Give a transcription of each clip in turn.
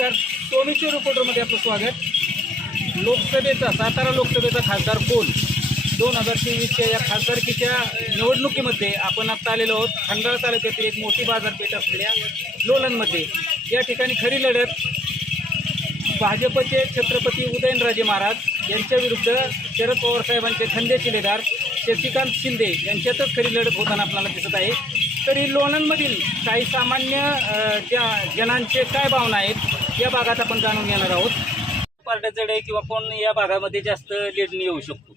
नमस्कार. सोमेश्वर रिपोर्टरमध्ये आपलं स्वागत. लोकसभेचा सातारा लोकसभेचा खासदार कोण? दोन हजार चोवीसच्या या खासदारकीच्या निवडणुकीमध्ये आपण आत्ता आलेलो आहोत. खंडाळा तालुक्यातील एक मोठी बाजारपेठ असलेल्या लोणंदमध्ये या ठिकाणी खरी लढत भाजपचे छत्रपती उदयनराजे महाराज यांच्या विरुद्ध शरद पवार साहेबांचे खंदे शिलेदार शशिकांत शिंदे यांच्यातच खरी लढत होताना आपल्याला दिसत आहे. तरी लोणंदमधील काही सामान्य अ, ज्या जनांचे काय भावना आहेत? या भागात आपण जाणून घेणार आहोत. पार्ट्याचडे किंवा कोण या भागामध्ये जास्त लीडनी येऊ शकतो.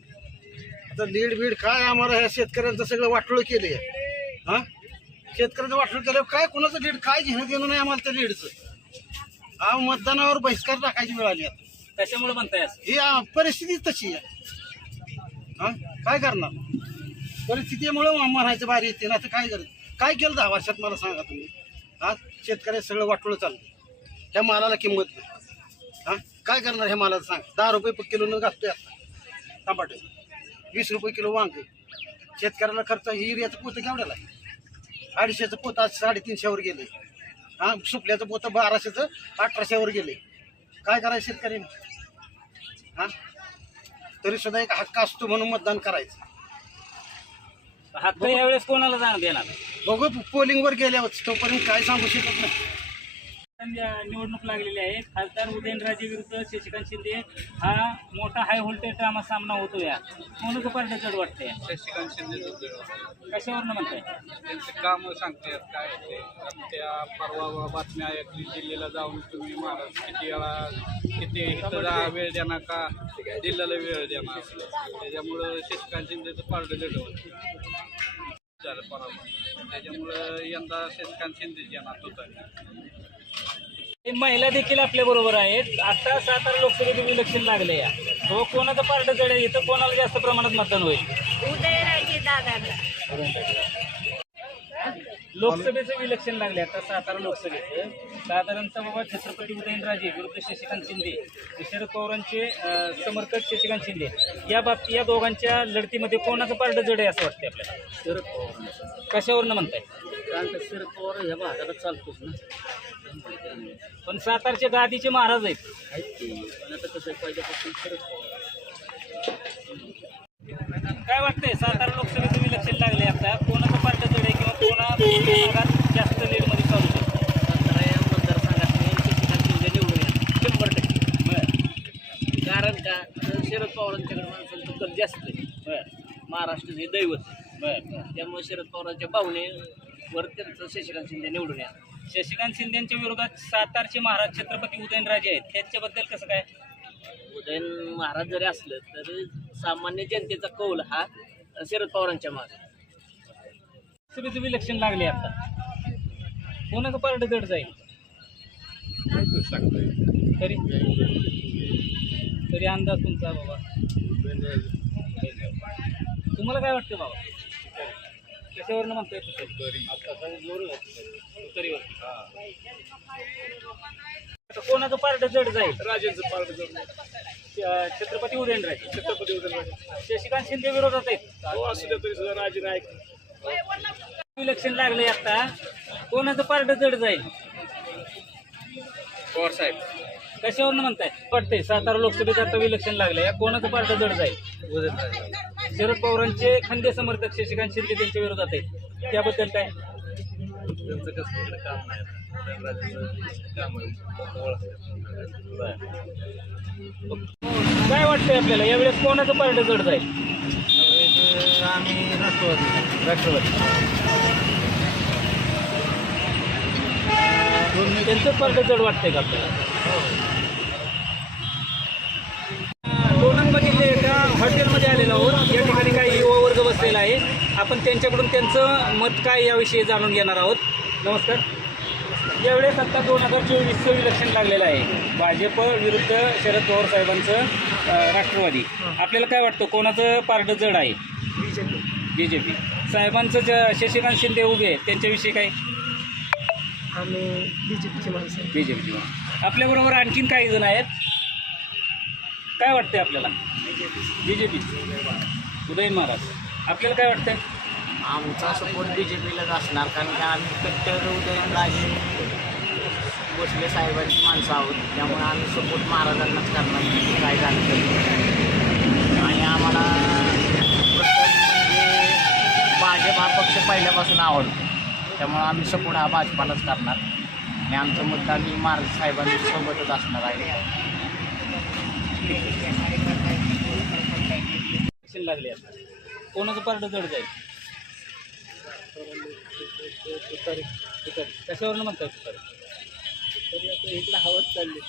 आता लीड बीड काय आम्हाला ह्या शेतकऱ्यांचं सगळं वाटोळ केले हा? शेतकऱ्याचं वाटोळ केलं काय कोणाचं लीड काय घेणं देणं नाही आम्हाला त्या लीडचं. हा मतदानावर बहिष्कार टाकायची वेळ आली आता. कशामुळे म्हणताय असं? ही आ, परिस्थिती तशी आहे. हा? काय करणार? परिस्थितीमुळे म्हणायचं बारी येते ना तर काय करत काय केलं दहा वर्षात मला सांगा तुम्ही. हा शेतकऱ्याचं सगळं वाटोळ चाललं ह्या मालाला किंमत नाही. हा? काय करणार ह्या मालाला सांग. दहा रुपये किलो घालतोय आता. टमाटे वीस रुपये किलो वांग शेतकऱ्याला खर्च युरियाचं पोतं केवढ्याला? अडीचशेचं पोतं आज साडेतीनशेवर गेले. हा? सुपल्याचं पोतं बाराशेचं अठराशेवर गेले. काय करायचं शेतकऱ्यांनी? हा? तरी सुद्धा एक हक्क असतो म्हणून मतदान करायचं. हक्क यावेळेस कोणाला जाण देणार? बघू पोलिंगवर गेल्यावर तोपर्यंत काय सांगू शकत नाही. निवडणूक लागलेली आहे खासदार उदयनराजे विरुद्ध शशिकांत शिंदे हा मोठा हाय व्होल्टेज ड्रामा सामना होतो या कोणाचं पार्ट जड वाटतंय? शशिकांत शिंदे कशावरनं म्हणताय? त्यांचे काम सांगतात काय त्या परवा बातम्या ऐकली दिल्लीला जाऊन तुम्ही महाराज किती वेळा किती इथं वेळ देणार का? दिल्लीला वेळ देणार त्याच्यामुळं शशिकांत शिंदेचं पारडं जडवलं झालं परवा. त्याच्यामुळं यंदा शशिकांत शिंदेच येणार होतं महिला देखील आपल्या बरोबर आहेत. आता सातारा लोकसभेचं इलेक्शन लागले या. तो कोणाचं पार्ट जड आहे इथं कोणाला जास्त प्रमाणात मतदान होईल? उदयराजे लोकसभेचं इलेक्शन लागले आता सातारा लोकसभेचं. साधारणतः बाबा छत्रपती उदयनराजे विरुद्ध शशिकांत शिंदे शरद पवारांचे समर्थक शशिकांत शिंदे. या बाबतीत या दोघांच्या लढतीमध्ये कोणाचं पार्ट जड आहे असं वाटतं आपल्याला? शरद पवार कशावरनं म्हणताय? कारण का शरद पवार ह्या चालतोच ना. पण सातारचे गादीचे महाराज आहेत. आहेत की. पण आता कसं आहे, पहिल्यापासून शरद पवार काय वाटतंय सातारा लोकसभेचं इलेक्शन लागले आता? कोणाचं पार्ट जड आहे किंवा कोणा भागात जास्त लीडमध्ये चालू शकतो सातारा या मतदारसंघात मी शशिकांत शिंदे निवडून येणार. शंभर टक्के. बरं. कारण का? तर शरद पवारांच्याकडे माणसांचं कल जास्त आहे. बरं. महाराष्ट्र हे दैवत आहे. बरं त्यामुळे शरद पवारांच्या भावनेवर त्यांचं शशिकांत शिंदे निवडून येणार शशिकांत शिंदेच्या विरोधात सातारचे महाराज छत्रपती उदयनराजे आहेत. त्यांच्याबद्दल कसं काय? उदयन महाराज जरी असलं तर सामान्य जनतेचा कौल हा शरद पवारांच्या मागे. सभेचं इलेक्शन लागले आता. कोणाचं पार्ट जड जाईल? तरी. तरी अंदाज तुमचा बाबा. तुम्हाला काय वाटतं बाबा? कशावरनं म्हणताय आता कोणाचं पार्ट जड जाईल? राजेंचं पारडं अं, छत्रपती उदयनराजे. छत्रपती उदयनराजे. शशिकांत शिंदे विरोधात आहेत. हो असू तरी सुद्धा राजे नाईक. इलेक्शन लागले आता. कोणाचं पार्ट जड जाईल? पवार साहेब. कशावरनं म्हणताय? वाटतंय सातारा लोकसभेत आता इलेक्शन लागलंय. कोणाचं पार्ट जड जाईल? शरद पवारांचे खंदे समर्थक शशिकांत शिंदे त्यांच्या विरोधात आहेत. त्याबद्दल काय? त्यांचं कसं काम नाही. काम काय वाटतंय आपल्याला? यावेळेस कोणाचं पार्ट जड जाईल? आम्ही राष्ट्रवादी. राष्ट्रवादी त्यांचंच पार्ट जड वाटतंय का आपल्याला लोणंदमधील एका हॉटेलमध्ये आलेलो आहोत या ठिकाणी काही युवा वर्ग बसलेला आहे आपण त्यांच्याकडून त्यांचं मत काय याविषयी जाणून घेणार आहोत. नमस्कार. यावेळेस आता दोन हजार चोवीसचं इलेक्शन लागलेलं आहे. भाजप विरुद्ध शरद पवार साहेबांचं राष्ट्रवादी. आपल्याला काय वाटतं कोणाचं पार्ट जड आहे? बी जे पी साहेबांचं ज शशिकांत शिंदे उभे आहेत त्यांच्याविषयी काय? आम्ही बी जे पीची माणसं बी जे पी आपल्याबरोबर आणखीन काही जण आहेत? काय वाटतंय आपल्याला? B J P Udayan Maharaj. आपल्याला काय वाटतंय? आमचा सपोर्ट बी जे पीलाच असणार कारण का आम्ही कट्टर उदयनराजे भोसले साहेबांची माणसं आहोत. त्यामुळे आम्ही सपोर्ट महाराजांनाच करणार किती काय झालं तरी. आणि आम्हाला प्रथम म्हणजे भाजप हा पक्ष पहिल्यापासून आवडतो. त्यामुळे आम्ही सपोर्ट हा भाजपालाच करणार. आणि आमचं मत आम्ही महाराज साहेबांच्या सोबतच असणार आहे. लागले आता. कोणाचं पार्ट जड जाईल? तुतारी कशावरनं म्हणतात तुतारी तरी आता इकडं हवंच चालली